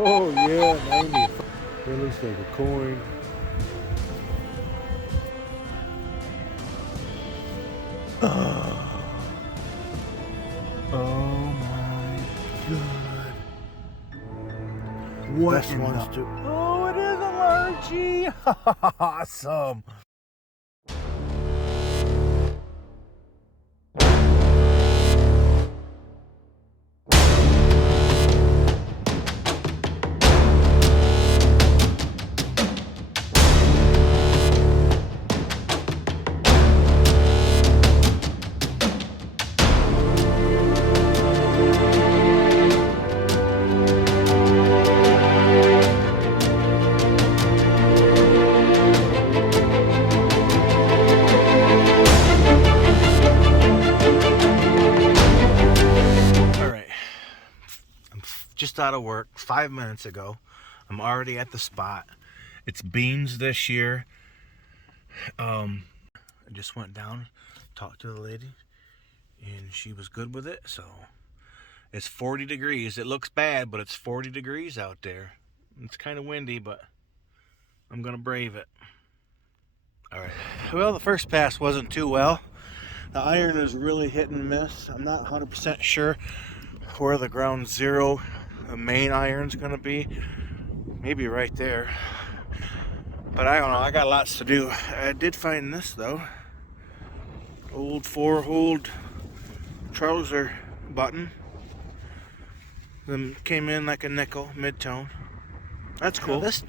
Oh yeah, 90. It looks like a coin. Oh my god. What This in one's the... too. Oh, it is a largie. Awesome. All right. I'm just out of work 5 minutes ago. I'm already at the spot. It's beans this year. I just went down, talked to the lady, and she was good with it. So it's 40 degrees. It looks bad, but it's 40 degrees out there. It's kind of windy, but I'm gonna brave it. All right. Well, the first pass wasn't too well. The iron is really hit and miss. I'm not 100% sure where the ground zero, the main iron's gonna be. Maybe right there. But I don't know. I got lots to do. I did find this though. Old 4-hole trouser button. Them came in like a nickel, mid-tone. That's cool. Now, this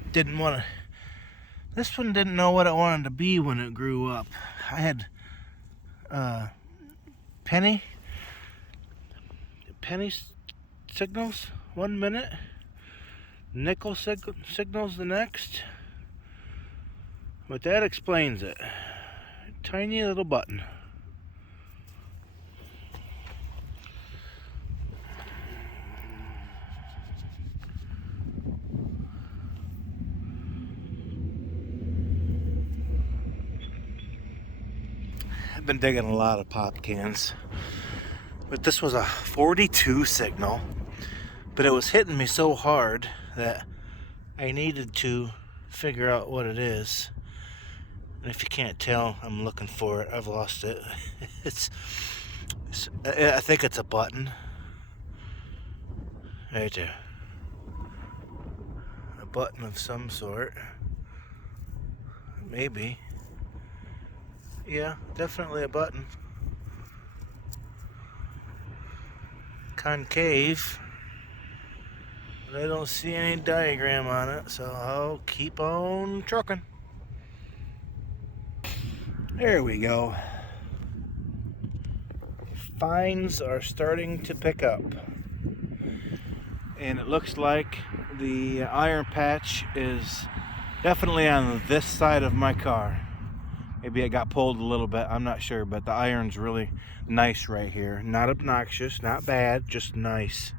one didn't know what it wanted to be when it grew up. I had penny signals 1 minute, nickel signals the next. But that explains it. Tiny little button. I've been digging a lot of pop cans, but this was a 42 signal, but it was hitting me so hard that I needed to figure out what it is. And if you can't tell, I'm looking for it. I've lost it. I think it's a button right there, a button of some sort, maybe. Yeah, definitely a button. Concave. But I don't see any diagram on it, so I'll keep on trucking. There we go. Finds are starting to pick up. And it looks like the iron patch is definitely on this side of my car. Maybe it got pulled a little bit, I'm not sure, but the iron's really nice right here. Not obnoxious, not bad, just nice.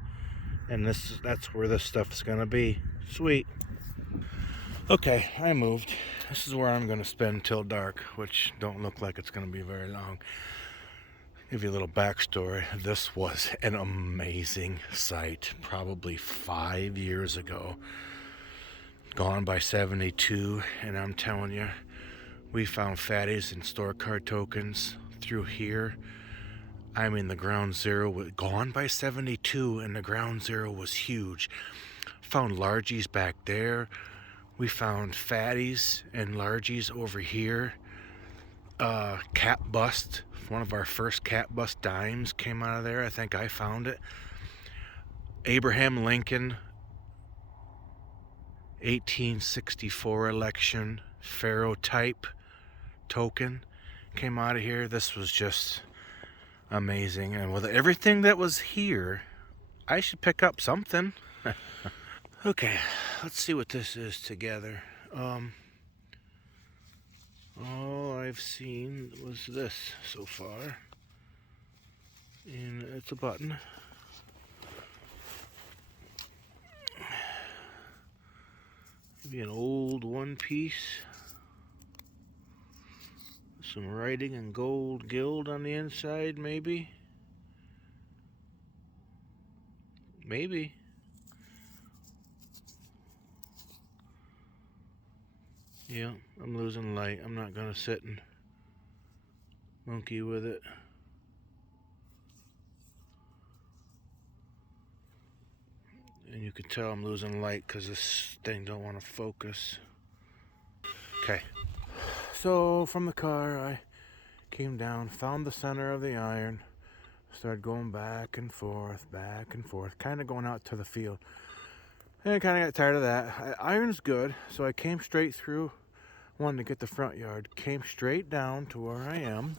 And that's where this stuff's gonna be. Sweet. Okay, I moved. This is where I'm gonna spend till dark, which don't look like it's gonna be very long. Give you a little backstory. This was an amazing site, probably 5 years ago. Gone by 72, and I'm telling you, we found fatties and store card tokens through here. I mean, the ground zero was gone by 72, and the ground zero was huge. Found largies back there. We found fatties and largies over here. Cap bust. One of our first cap bust dimes came out of there. I think I found it. Abraham Lincoln 1864 election Pharaoh type token came out of here. This was just amazing, and with everything that was here, I should pick up something. Okay, let's see what this is together. All I've seen was this so far, and it's a button. Maybe an old one piece. Some writing and gold gild on the inside, maybe. Maybe. Yeah, I'm losing light. I'm not gonna sit and monkey with it. And you can tell I'm losing light because this thing don't want to focus. Okay. So from the car, I came down, found the center of the iron, started going back and forth, kind of going out to the field. And I kind of got tired of that. Iron's good, so I came straight through, wanted to get the front yard, came straight down to where I am.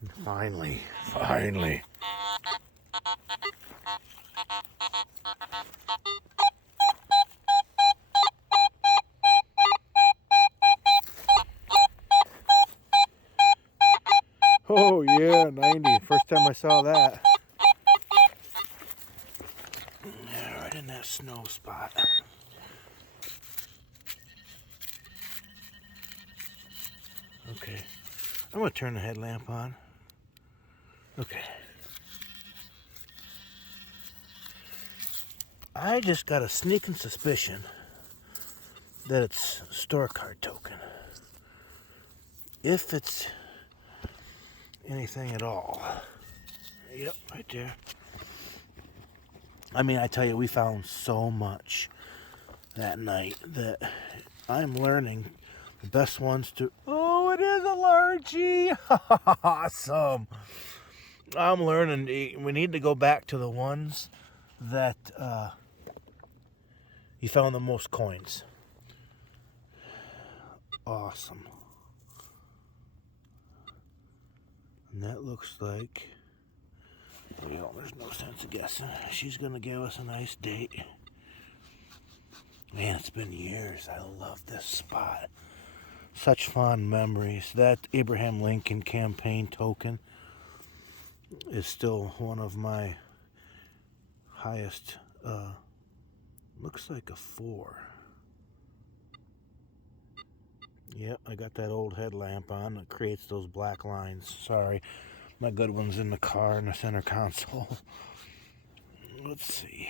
And finally. Oh yeah, 90. First time I saw that. Yeah, right in that snow spot. Okay, I'm gonna turn the headlamp on. Okay. I just got a sneaking suspicion that it's store card token. If it's anything at all. Yep, right there. I mean, I tell you, we found so much that night that I'm learning the best ones to... Oh, it is a largie! Awesome! I'm learning. We need to go back to the ones that you found the most coins. Awesome. And that looks like... Well, there's no sense of guessing. She's going to give us a nice date. Man, it's been years. I love this spot. Such fond memories. That Abraham Lincoln campaign token is still one of my highest. Looks like a 4. Yep, I got that old headlamp on that creates those black lines. Sorry, my good one's in the car in the center console. Let's see.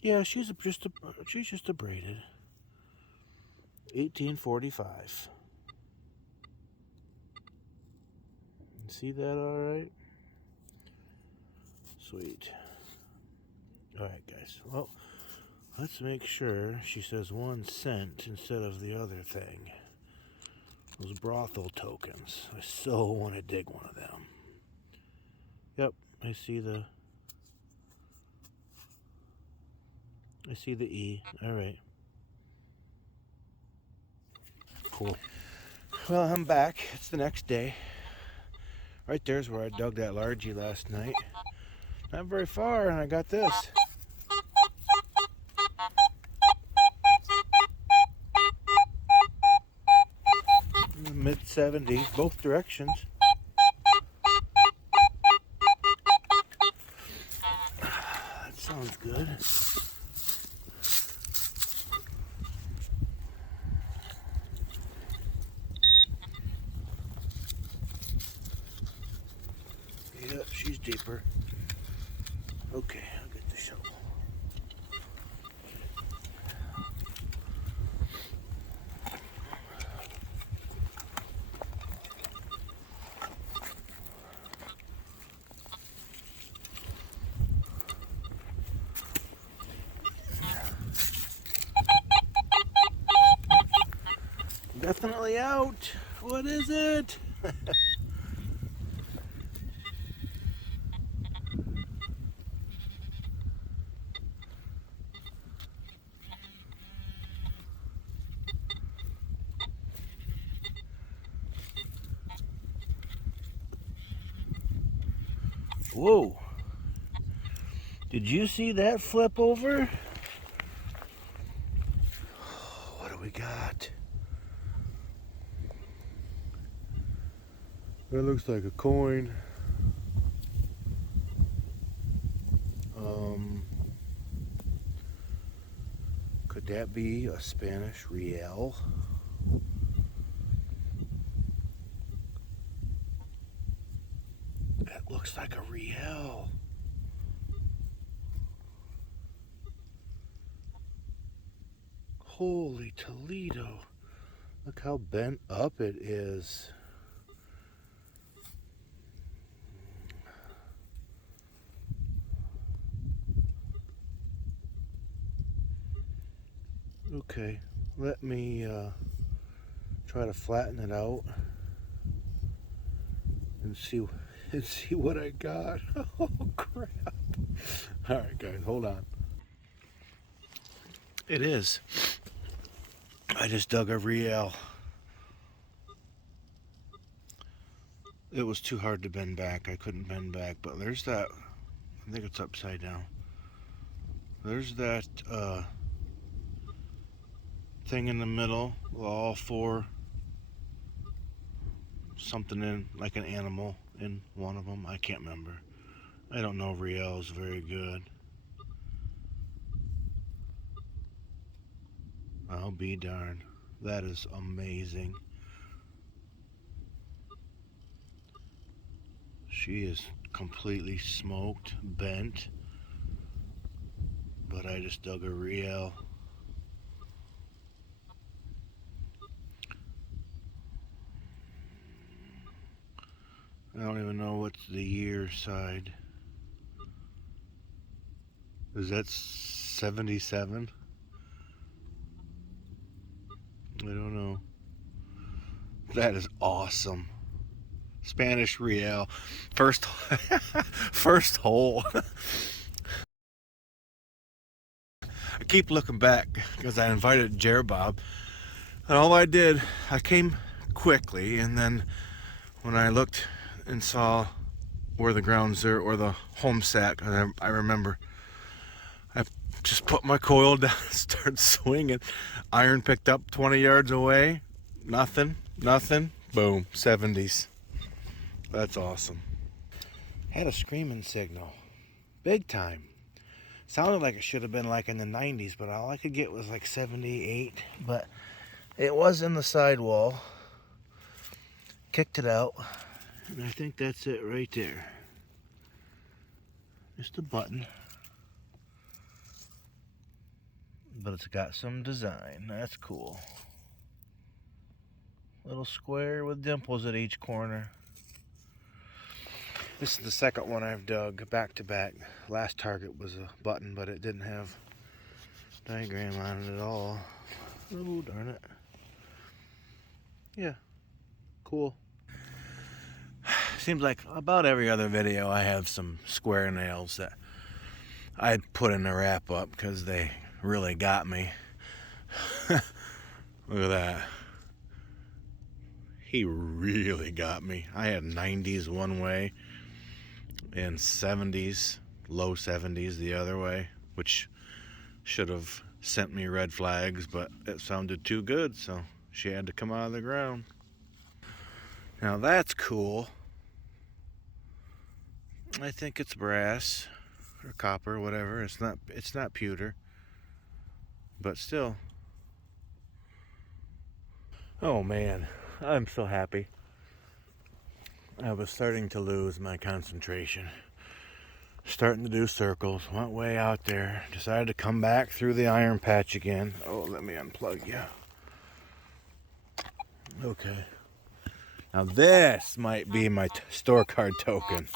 Yeah, she's just a braided. 1845. See that all right? Sweet. All right, guys. Well, let's make sure she says 1 cent instead of the other thing. Those brothel tokens. I so want to dig one of them. Yep, I see the E. All right. Cool. Well, I'm back. It's the next day. Right there's where I dug that largie last night. Not very far, and I got this. Mid-70s, both directions. That sounds good. Yep, she's deeper. Okay, I'll get the shovel. Definitely out. What is it? Whoa. Did you see that flip over? What do we got? That looks like a coin. Could that be a Spanish real? That looks like a real. Holy Toledo. Look how bent up it is. Okay, let me try to flatten it out and see what I got. Oh crap. Alright guys, hold on. It is. I just dug a reel. It was too hard to bend back. I couldn't bend back, but there's that, I think it's upside down. There's that thing in the middle, all four, something in, like an animal in one of them. I can't remember. I don't know reels very good. I'll be darned. That is amazing. She is completely smoked, bent, but I just dug a reel. I don't even know what's the year side. Is that 77? I don't know. That is awesome. Spanish Real. First hole. I keep looking back because I invited Jerbob. And all I did, I came quickly, and then when I looked and saw where the grounds are, or the home set, I remember I just put my coil down and started swinging. Iron picked up 20 yards away. Nothing. Boom, 70s. That's awesome. Had a screaming signal. Big time. Sounded like it should have been like in the 90s, but all I could get was like 78. But it was in the sidewall. Kicked it out. And I think that's it right there. Just a button. But it's got some design. That's cool. Little square with dimples at each corner. This is the second one I've dug back to back. Last target was a button, but it didn't have diagram on it at all. Oh, darn it. Yeah, cool. Seems like about every other video I have some square nails that I put in the wrap up because they really got me. Look at that. He really got me. I had 90s one way and 70s, low 70s the other way, which should have sent me red flags, but it sounded too good, so she had to come out of the ground. Now that's cool. I think it's brass or copper, whatever. It's not pewter, but still. Oh man, I'm so happy. I was starting to lose my concentration. Starting to do circles, went way out there. Decided to come back through the iron patch again. Oh, let me unplug you. Okay. Now this might be my store card token.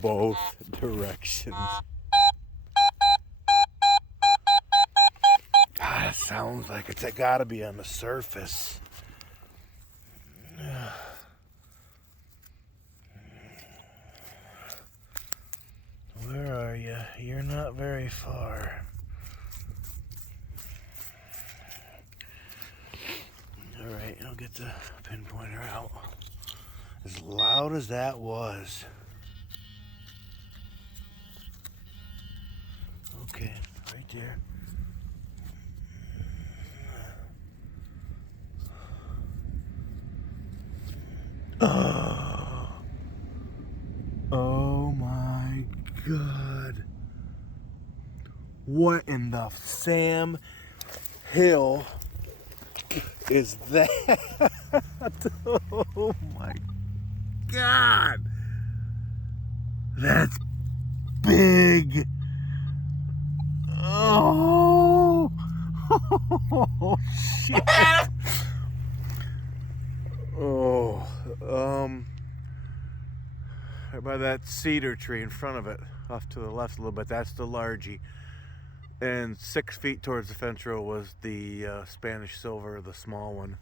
Both directions. Ah, it sounds like it's gotta be on the surface. Where are you? You're not very far. Alright, I'll get the pinpointer out. As loud as that was. Okay, right there. Oh my God. What in the Sam Hill is that? Oh my God. That's big. Oh, oh shit. Oh, right by that cedar tree in front of it, off to the left a little bit, that's the largie. And 6 feet towards the fence row was the Spanish silver, the small one.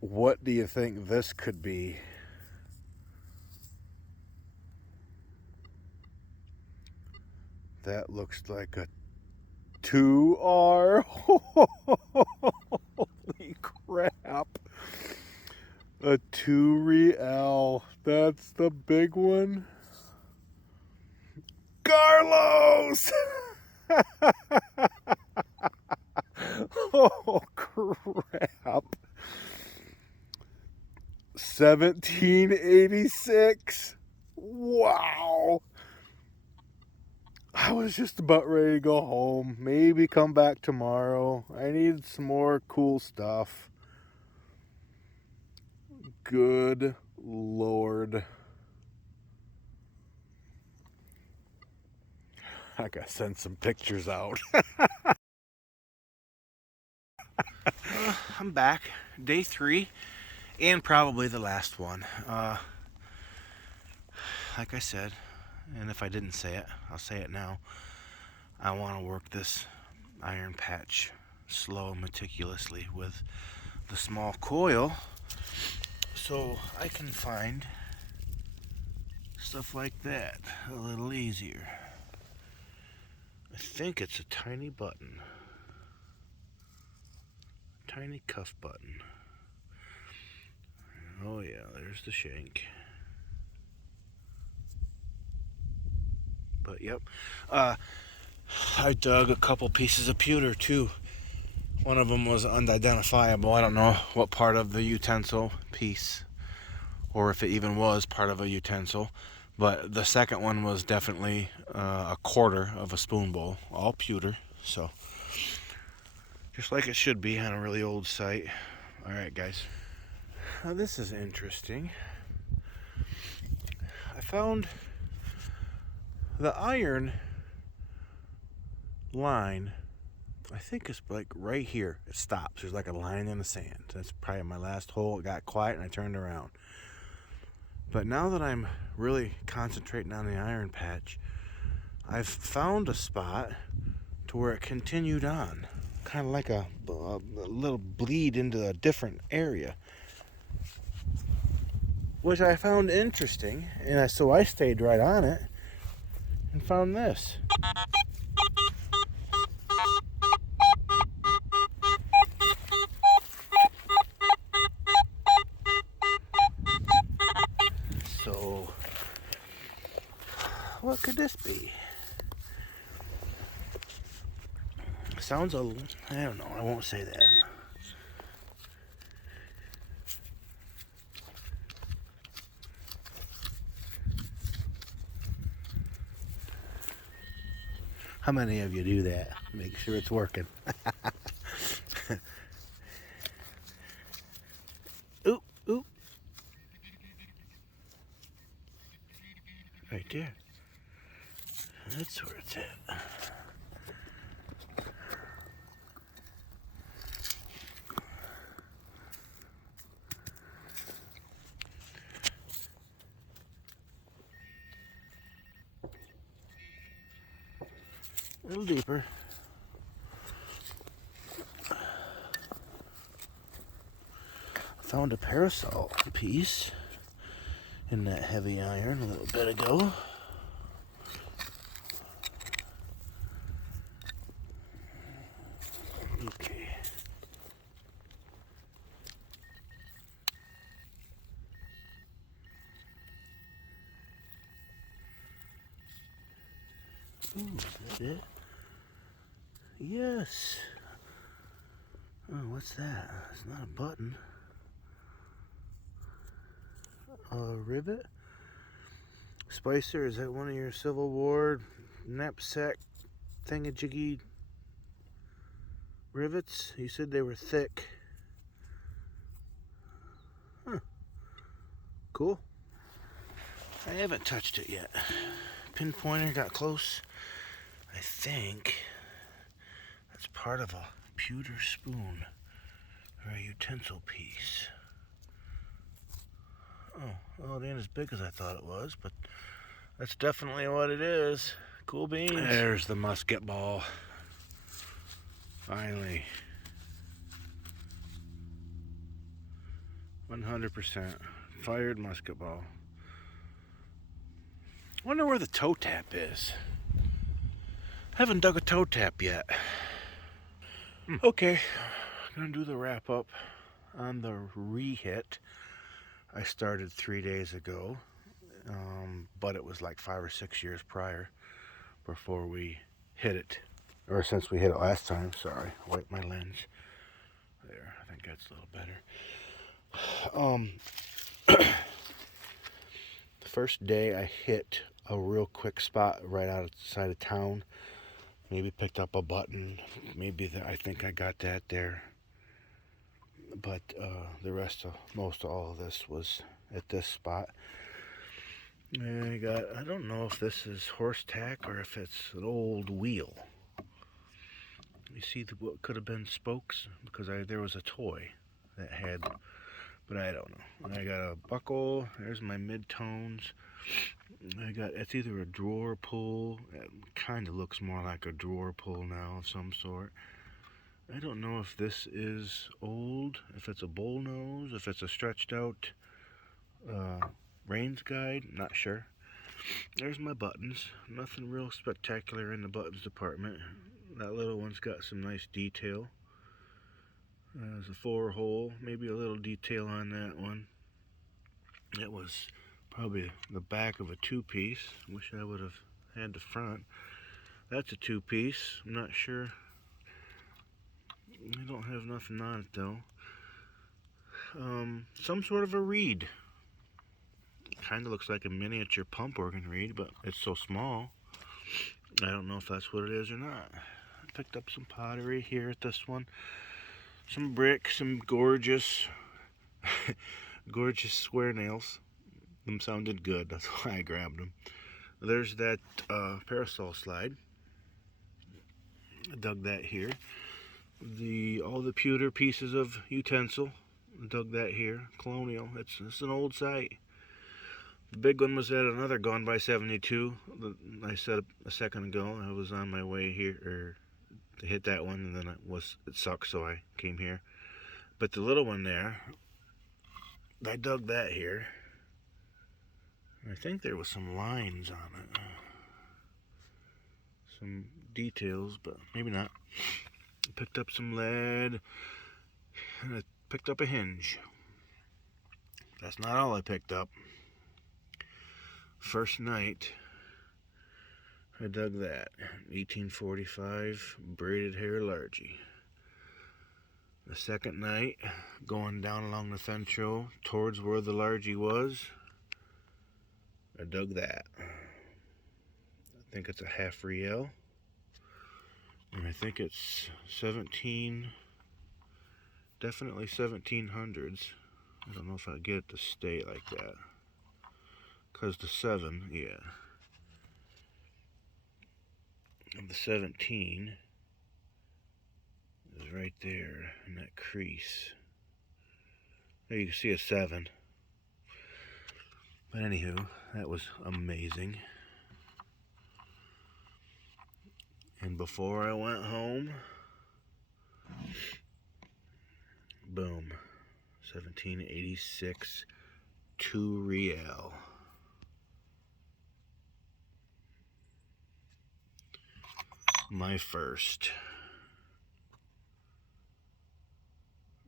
What do you think this could be? That looks like a 2R. Holy crap. A 2 Real. That's the big one. Carlos! Oh crap. 1786. Wow. I was just about ready to go home. Maybe come back tomorrow. I needed some more cool stuff. Good Lord. I gotta send some pictures out. I'm back. Day 3. And probably the last one. Like I said, and if I didn't say it, I'll say it now. I want to work this iron patch slow, meticulously with the small coil so I can find stuff like that a little easier. I think it's a tiny button. Tiny cuff button. Oh yeah, there's the shank. But yep. I dug a couple pieces of pewter too. One of them was unidentifiable. I don't know what part of the utensil piece, or if it even was part of a utensil. But the second one was definitely a quarter of a spoon bowl, all pewter. So, just like it should be on a really old site. All right, guys. Now this is interesting. I found the iron line. I think it's like right here. It stops. There's like a line in the sand. That's probably my last hole. It got quiet and I turned around. But now that I'm really concentrating on the iron patch, I've found a spot to where it continued on. Kind of like a little bleed into a different area. Which I found interesting. And so I stayed right on it and found this. So, what could this be? Sounds a, I don't know, I won't say that. How many of you do that? Make sure it's working. Oop, oop. Right there. That's where it's at. A little deeper. Found a parasol piece in that heavy iron a little bit ago. Okay. Ooh, is that it? Yes. Oh, what's that? It's not a button. A rivet? Spicer, is that one of your Civil War knapsack thingamajiggy rivets? You said they were thick. Cool. I haven't touched it yet. Pinpointer got close. I think that's part of a pewter spoon or a utensil piece. Oh, it ain't as big as I thought it was, but that's definitely what it is. Cool beans. There's the musket ball. Finally. 100% fired musket ball. Wonder where the toe tap is. Haven't dug a toe tap yet. Okay, I'm gonna do the wrap up on the rehit. I started 3 days ago, but it was like 5 or 6 years prior before we hit it. Or since we hit it last time, sorry, wipe my lens. There, I think that's a little better. The first day I hit a real quick spot right outside of town. Maybe picked up a button. Maybe I think I got that there. But the rest of most of all of this was at this spot. And I don't know if this is horse tack or if it's an old wheel. You see what could have been spokes, because there was a toy that had, but I don't know. And I got a buckle. There's my mid-tones. It's either a drawer pull. It kind of looks more like a drawer pull now of some sort. I don't know if this is old, if it's a bull nose, if it's a stretched out Rains guide, not sure. There's my buttons. Nothing real spectacular in the buttons department. That little one's got some nice detail. There's a 4-hole, maybe a little detail on that one. It was probably the back of a 2-piece. Wish I would have had the front. That's a 2-piece. I'm not sure. I don't have nothing on it though. Some sort of a reed. Kind of looks like a miniature pump organ reed, but it's so small. I don't know if that's what it is or not. I picked up some pottery here at this one. Some bricks, some gorgeous, gorgeous square nails. Them sounded good, that's why I grabbed them. There's that parasol slide. I dug that here. All the pewter pieces of utensil, dug that here. Colonial. It's an old site. The big one was at another Gone by 72. I said a second ago I was on my way here to hit that one, and then it sucked, so I came here. But the little one there, I dug that here. I think there was some lines on it, some details, but maybe not. I picked up some lead, and I picked up a hinge. That's not all I picked up. First night, I dug that 1845 braided hair largie. The second night, going down along the fence row towards where the largie was, I dug that. I think it's a half riel, and I think it's 17, definitely 1700s. I don't know if I get it to stay like that, because the 7, yeah, and the 17 is right there in that crease. There you can see a 7. But anywho, that was amazing. And before I went home, boom, 1786, 2 riel. My first.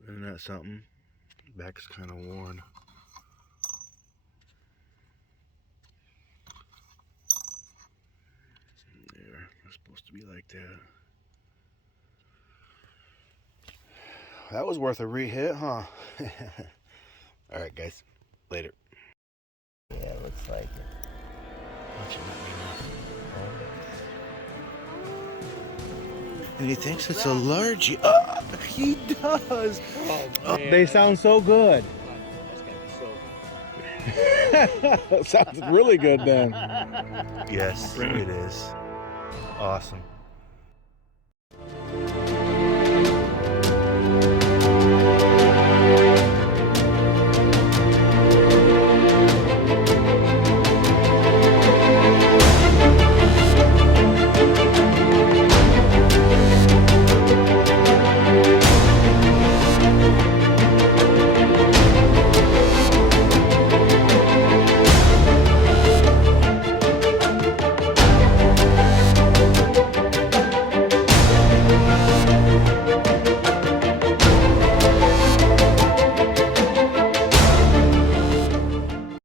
Isn't that something? Back's kind of worn. There, it's supposed to be like that. That was worth a rehit, huh? Alright guys, later. Yeah, it looks like it. Why don't you let me know? And he thinks it's a largie. He does. Oh, They sound so good. That's gonna be so good. Sounds really good then. Yes, it is. Awesome.